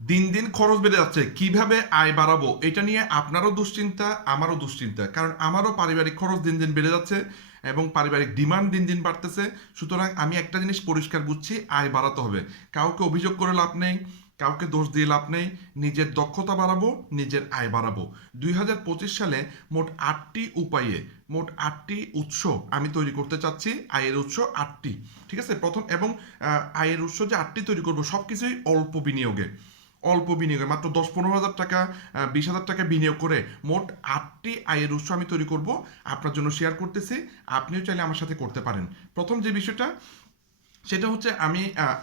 দিন দিন খরচ বেড়ে যাচ্ছে, কিভাবে আয় বাড়াবো এটা নিয়ে আপনারও দুশ্চিন্তা, আমারও দুশ্চিন্তা, কারণ আমারও পারিবারিক খরচ দিন দিন বেড়ে যাচ্ছে এবং পারিবারিক ডিমান্ড দিন দিন বাড়তেছে। সুতরাং আমি একটা জিনিস পরিষ্কার বুঝছি, আয় বাড়াতে হবে। কাউকে অভিযোগ করে লাভ নেই, কাউকে দোষ দিয়ে লাভ নেই। নিজের দক্ষতা বাড়াবো, নিজের আয় বাড়াবো। 2025 সালে মোট 8টি উপায়ে, মোট 8টি উৎস আমি তৈরি করতে চাচ্ছি। আয়ের উৎস 8টি, ঠিক আছে? প্রথম এবং আয়ের উৎস যে 8টি তৈরি করবো সব কিছুই অল্প বিনিয়োগে, অল্প বিনিয়োগে মাত্র 10-15 হাজার টাকা, 20 হাজার টাকা বিনিয়োগ করে মোট 8টি আয়ের উৎস আমি তৈরি করব। আপনার জন্য শেয়ার করতেছি, আপনিও চাইলে আমার সাথে করতে পারেন। প্রথম যে বিষয়টা সেটা হচ্ছে আমি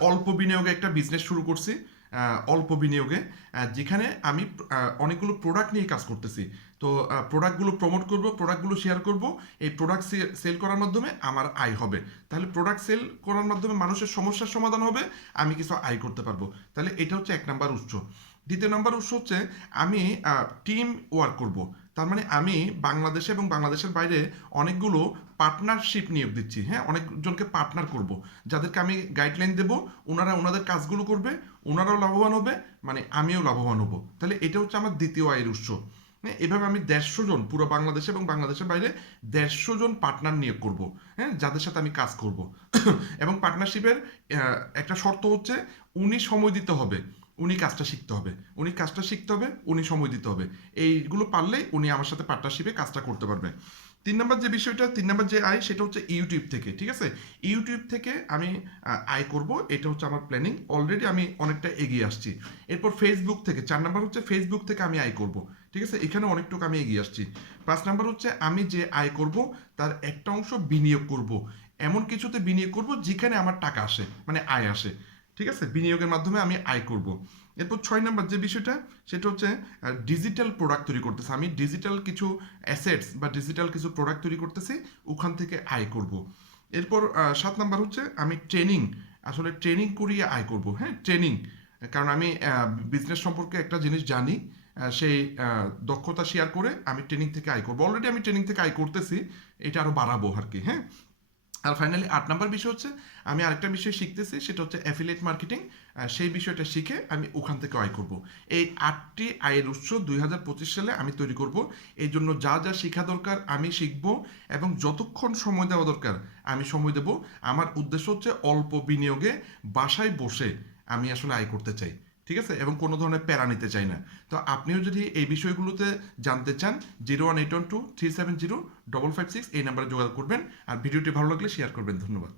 অল্প বিনিয়োগে একটা বিজনেস শুরু করছি। অল্প বিনিয়োগে, যেখানে আমি অনেকগুলো প্রোডাক্ট নিয়ে কাজ করতেছি। তো প্রোডাক্টগুলো প্রমোট করব, প্রোডাক্টগুলো শেয়ার করব। এই প্রোডাক্ট সেল করার মাধ্যমে আমার আয় হবে। তাহলে প্রোডাক্ট সেল করার মাধ্যমে মানুষের সমস্যার সমাধান হবে, আমি কিছু আয় করতে পারবো। তাহলে এটা হচ্ছে 1 নাম্বার উৎস। দ্বিতীয় নাম্বার উৎস হচ্ছে আমি টিম ওয়ার্ক করব। তার মানে আমি বাংলাদেশে এবং বাংলাদেশের বাইরে অনেকগুলো পার্টনারশিপ নিয়োগ দিচ্ছি। হ্যাঁ, অনেকজনকে পার্টনার করব, যাদেরকে আমি গাইডলাইন দেব, ওনারা ওনাদের কাজগুলো করবে, ওনারাও লাভবান হবে, মানে আমিও লাভবান হব। তাহলে এটা হচ্ছে আমার দ্বিতীয় আয়ের উৎস। হ্যাঁ, এভাবে আমি 150 জন পুরো বাংলাদেশে এবং বাংলাদেশের বাইরে 150 জন পার্টনার নিয়োগ করব। হ্যাঁ, যাদের সাথে আমি কাজ করব। এবং পার্টনারশিপের একটা শর্ত হচ্ছে উনি সময় দিতে হবে, উনি কাজটা শিখতে হবে, উনি কাজটা শিখতে হবে, উনি সময় দিতে হবে। এইগুলো পারলেই উনি আমার সাথে পার্টনারশিপে কাজটা করতে পারবে। 3 নম্বর যে বিষয়টা, 3 নম্বর যে আয় সেটা হচ্ছে ইউটিউব থেকে। ঠিক আছে, ইউটিউব থেকে আমি আয় করব, এটা হচ্ছে আমার প্ল্যানিং। অলরেডি আমি অনেকটা এগিয়ে আসছি। এরপর ফেসবুক থেকে, 4 নম্বর হচ্ছে ফেসবুক থেকে আমি আয় করব। ঠিক আছে, এখানে অনেকটুকু আমি এগিয়ে আসছি। 5 নম্বর হচ্ছে আমি যে আয় করব তার একটা অংশ বিনিয়োগ করব, এমন কিছুতে বিনিয়োগ করব যেখানে আমার টাকা আসে, মানে আয় আসে। ঠিক আছে, বিনিয়োগের মাধ্যমে আমি আয় করব। এরপর 6 নম্বর যে বিষয়টা সেটা হচ্ছে ডিজিটাল প্রোডাক্ট তৈরি করতেছি। আমি ডিজিটাল কিছু অ্যাসেটস বা ডিজিটাল কিছু প্রোডাক্ট তৈরি করতেছি, ওখান থেকে আয় করব। এরপর 7 নম্বর হচ্ছে আমি ট্রেনিং, আসলে ট্রেনিং করিয়ে আয় করব। হ্যাঁ, ট্রেনিং, কারণ আমি বিজনেস সম্পর্কে একটা জিনিস জানি, সেই দক্ষতা শেয়ার করে আমি ট্রেনিং থেকে আয় করবো। অলরেডি আমি ট্রেনিং থেকে আয় করতেছি, এটা আরও বাড়াবো আর কি। হ্যাঁ, আর ফাইনালি 8 নম্বর বিষয় হচ্ছে আমি আরেকটা বিষয় শিখতেছি, সেটা হচ্ছে অ্যাফিলিয়েট মার্কেটিং। সেই বিষয়টা শিখে আমি ওখান থেকে আয় করব। এই 8টি আয়ের উৎস 2025 সালে আমি তৈরি করব। এই জন্য যা যা শেখা দরকার আমি শিখব, এবং যতক্ষণ সময় দেওয়া দরকার আমি সময় দেব। আমার উদ্দেশ্য হচ্ছে অল্প বিনিয়োগে বাসায় বসে আমি আসলে আয় করতে চাই। ঠিক আছে, এবং কোনো ধরনের প্যারা নিতে চাই না। তো আপনিও যদি এই বিষয়গুলোতে জানতে চান, 018123705556 এই নাম্বারে যোগাযোগ করবেন। আর ভিডিওটি ভালো লাগলে শেয়ার করবেন। ধন্যবাদ।